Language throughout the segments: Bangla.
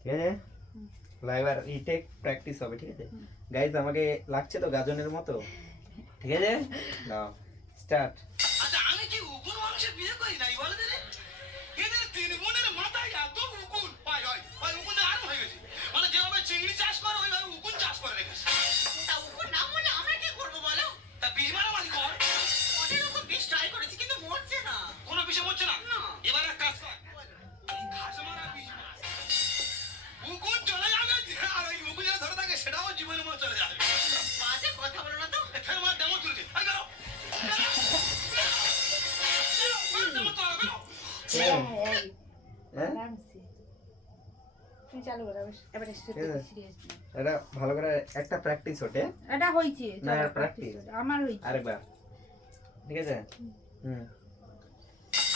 ঠিক আছে এবার রিটেক প্র্যাকটিস হবে ঠিক আছে গাইস আমাকে লাগছে তো গাজনের মতো ঠিক আছে নাও স্টার্ট আচ্ছা আমি কি উকুন মানুষের বিয়ে করি নাই বলে দিলে এদের তিন বোনের মাথায় এত উকুন হয় হয় হয় উকুন আরো হয়ে গেছে মানে যেভাবে চিংড়ি চাষ করে ওইভাবে উকুন চাষ করে রেখেছে তা উকুন না হলে আমরা কি করবো বলো তা বীজ মারামারি কর অনেক রকম বীজ ট্রাই করেছি কিন্তু মরছে না কোনো বিষয় মরছে না এবার এক কাজ কর ঘাস মারা বীজ মার উকুন চলে যাবে আর ওই উকুন যেটা ধরে থাকে সেটাও জীবনের মতো চলে যাবে বাজে কথা বলো না তো ফের মার ডেমো তুলছে এই করো এটা ভালো করে একটা প্র্যাকটিস ওঠে এটা হইছে না প্র্যাকটিস আমার হইছে আরেকবার ঠিক আছে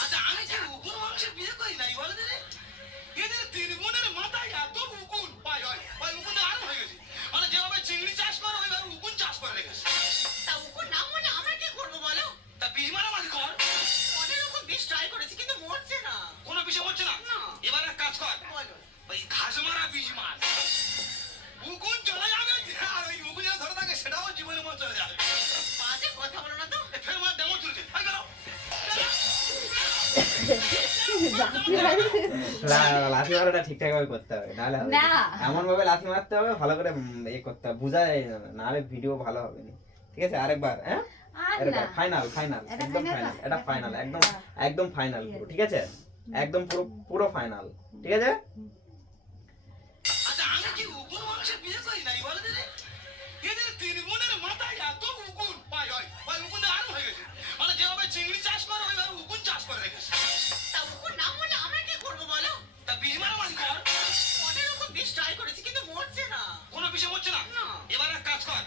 আচ্ছা আমি কি উকুন মানুষের বিয়ে করি নাই বলে দিলে এদের তিন বোনের মাথায় এত উকুন হয় হয় হয় উকুন আরো হয়ে গেছে মানে যেভাবে চিংড়ি চাষ করে ওইভাবে উকুন চাষ করে রেখেছে তা উকুন না হলে আমরা কি করবো বলো তা বীজ মারামারি কর অনেক রকম বীজ ট্রাই করেছি কিন্তু মরছে না কোনো বিষয় মরছে না এবার এক কাজ কর ওই ঘাস মারা বীজ মার উকুন চলে যাবে আর ওই উকুন যেটা ধরে থাকে সেটাও জীবনের মতো চলে যাবে বাজে কথা বলো না তো ফের মার ডেমো তুলছে এই করো লাঠি মারাটা ঠিকঠাক ভাবে করতে হবে নাহলে হবে না এমন ভাবে লাঠি মারতে হবে ভালো করে করতে হবে বোঝা যায় না নাহলে ভিডিও ভালো হবে না ঠিক আছে আরেকবার হ্যাঁ ফাইনাল ফাইনাল একদম ফাইনাল এটা ফাইনাল একদম একদম ফাইনাল ঠিক আছে একদম পুরো পুরো ফাইনাল ঠিক আছে আচ্ছা আমি কি উকুন মানুষের বিয়ে করি নাই বলে দিলে এদের তিন বোনের মাথায় এত উকুন হয় হয় হয় উকুন আরো হয়ে গেছে মানে যেভাবে চিংড়ি চাষ করে ওইভাবে উকুন চাষ করে রেখেছে তা উকুন না হলে আমরা কি করবো বলো তা বীজ মারামারি কর অনেক রকম বীজ ট্রাই করেছি কিন্তু মরছে না কোনো বিষয় মরছে না এবার এক কাজ কর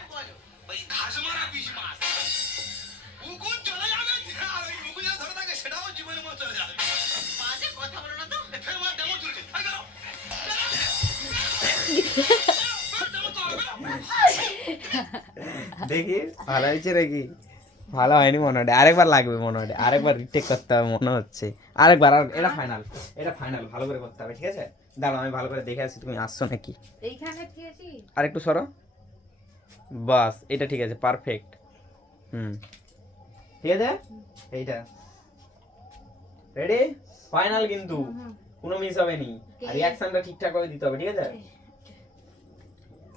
ওই ঘাস মারা বীজ মার উকুন চলে যাবে আর ওই উকুন যেটা ধরে থাকে সেটাও জীবনের মতো চলে যাবে বাজে কথা বলো না তো ফের মার ডেমো তুলছে এই করো দেখি ভালো হয়েছে নাকি ভালো হয়নি মনে হয় আরেকবার লাগবে মনে হয় আরেকবার রিটেক করতে হবে মনে হচ্ছে আরেকবার আর এটা ফাইনাল ভালো করে করতে হবে ঠিক আছে দাঁড়াও আমি ভালো করে দেখে আসি তুমি আসছো নাকি এইখানে ঠিক আছে আর একটু সরো বাস এটা ঠিক আছে পারফেক্ট ঠিক আছে এইটা রেডি ফাইনাল কিন্তু কোনো মিস হবে নি আর রিঅ্যাকশনটা ঠিকঠাক ভাবে দিতে হবে ঠিক আছে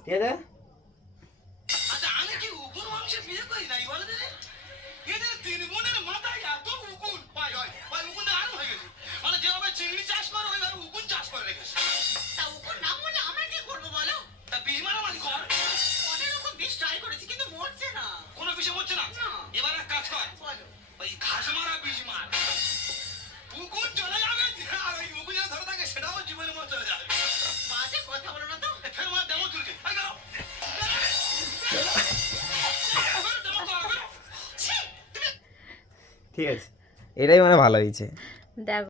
ঠিক আছে আচ্ছা আমি কি উকুন মানুষের বিয়ে করি নাই বলে দিলে এদের তিন বোনের মাথায় এত উকুন হয় হয় হয় উকুন আরো হয়ে গেছে মানে যেভাবে চিংড়ি চাষ করে ওইভাবে উকুন চাষ করে রেখেছে তা উকুন না হলে আমরা কি করবো বলো তা বীজ মারামারি কর অনেক রকম বীজ ট্রাই করেছি কিন্তু মরছে না কোনো বিষয় মরছে না এবার এক কাজ কর ওই ঘাস মারা বীজ মার উকুন চলে যাবে আর ওই উকুন যেটা ধরে থাকে সেটাও জীবনের মতো চলে যাবে বাজে কথা বলো না তো ফের মার ডেমো তুলছে এই করো ঠিক আছে এটাই মানে ভালো হয়েছে দেখো